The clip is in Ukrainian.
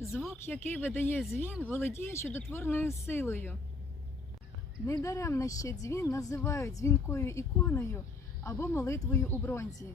Звук, який видає дзвін, володіє чудотворною силою. Недаремно ще дзвін називають дзвінкою іконою або молитвою у бронзі.